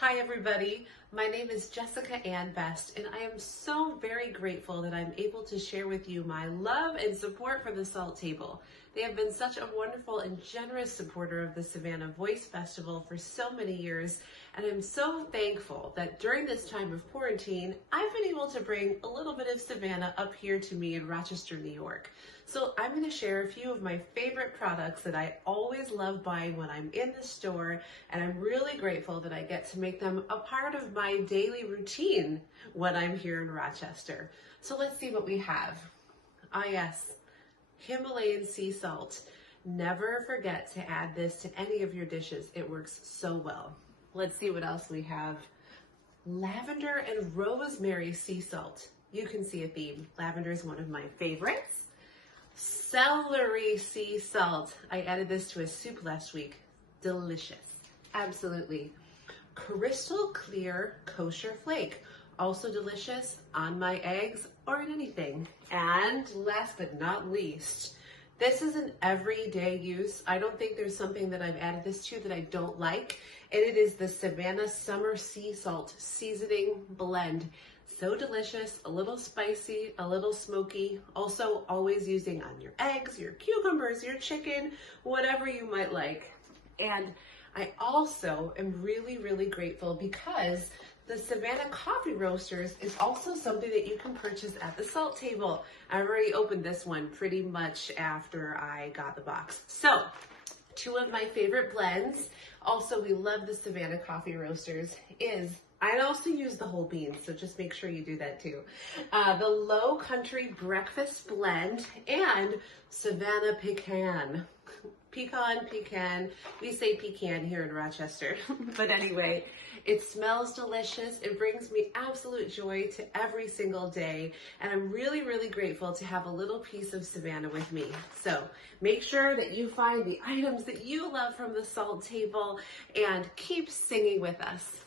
Hi everybody, my name is Jessica Ann Best and I am so very grateful that I'm able to share with you my love and support for the Salt Table. They have been such a wonderful and generous supporter of the Savannah Voice Festival for so many years, and I'm so thankful that during this time of quarantine, I've been able to bring a little bit of Savannah up here to me in Rochester, New York. So I'm going to share a few of my favorite products that I always love buying when I'm in the store, and I'm really grateful that I get to make them a part of my daily routine when I'm here in Rochester. So let's see what we have. Ah yes, Himalayan sea salt. Never forget to add this to any of your dishes. It works so well. Let's see what else we have. Lavender and rosemary sea salt. You can see a theme. Lavender is one of my favorites. Celery sea salt. I added this to a soup last week. Delicious. Absolutely. Crystal clear kosher flake. Also delicious on my eggs or in anything. And last but not least, this is an everyday use. I don't think there's something that I've added this to that I don't like. And it is the Savannah Summer Sea Salt Seasoning Blend. So delicious, a little spicy, a little smoky. Also always using on your eggs, your cucumbers, your chicken, whatever you might like. And I also am really, really grateful because the Savannah Coffee Roasters is also something that you can purchase at the Salt Table. I already opened this one pretty much after I got the box. So, two of my favorite blends, also we love the Savannah Coffee Roasters, is, I also use the whole beans, so just make sure you do that too. The Low Country Breakfast Blend and Savannah Pecan. Pecan. We say pecan here in Rochester. But anyway, it smells delicious. It brings me absolute joy to every single day. And I'm really, really grateful to have a little piece of Savannah with me. So make sure that you find the items that you love from the Salt Table and keep singing with us.